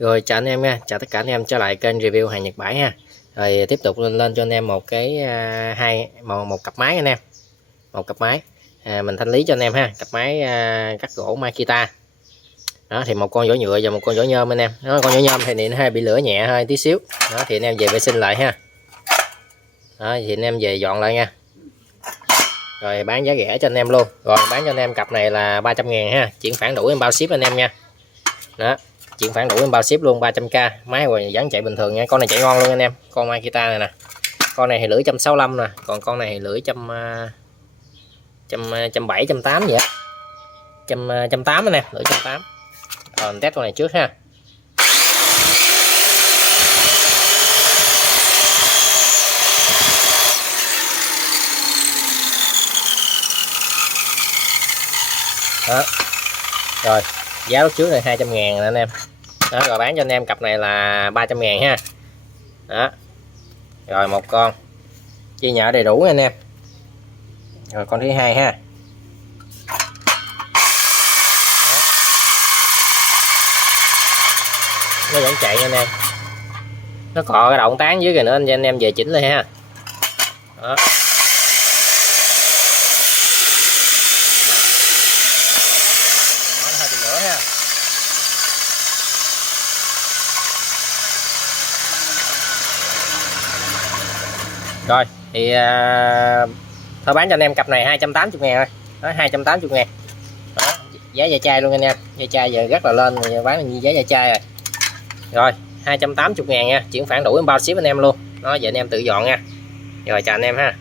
Rồi chào anh em nha, chào tất cả anh em trở lại kênh review hàng Nhật Bãi ha. Rồi tiếp tục lên cho anh em một cái một cặp máy anh em. Một cặp máy mình thanh lý cho anh em ha, cặp máy cắt gỗ Makita. Đó thì một con vỏ nhựa và một con vỏ nhôm anh em. Đó, con vỏ nhôm thì nó hơi bị lửa nhẹ hơi tí xíu. Đó thì anh em về vệ sinh lại ha. Đó thì anh em về dọn lại nha. Rồi bán giá rẻ cho anh em luôn. Rồi bán cho anh em cặp này là 300.000 ha, chuyển khoản đủ em bao ship anh em nha. Đó, chuyển khoản đủ em bao ship luôn 300k, máy rồi vẫn chạy bình thường nha. Con này chạy ngon luôn anh em, con Makita này nè. Con này thì lưỡi 165 nè, còn con này thì lưỡi 170 180 vậy á. 180 anh em, lưỡi 180. Rồi mình test con này trước ha. Đó. Rồi giá lúc trước này 200.000 nè anh em. Đó, rồi bán cho anh em cặp này là 300.000 ha. Đó. Rồi một con chia nhỏ đầy đủ nha anh em. Rồi con thứ hai ha. Đó. Nó vẫn chạy nha anh em. Nó cọ cái động tán dưới kìa nữa anh em về chỉnh lại ha. Đó. Nó hơi bị lửa ha. Rồi thì thôi bán cho anh em cặp này 280.000 thôi. Đó, 280.000. Đó, giá da chai luôn anh em. Da chai giờ rất là lên, bán như giá da chai rồi. Rồi 280.000 nha, chuyển khoản đủ em bao ship anh em luôn. Đó, vậy anh em tự dọn nha. Rồi chào anh em ha.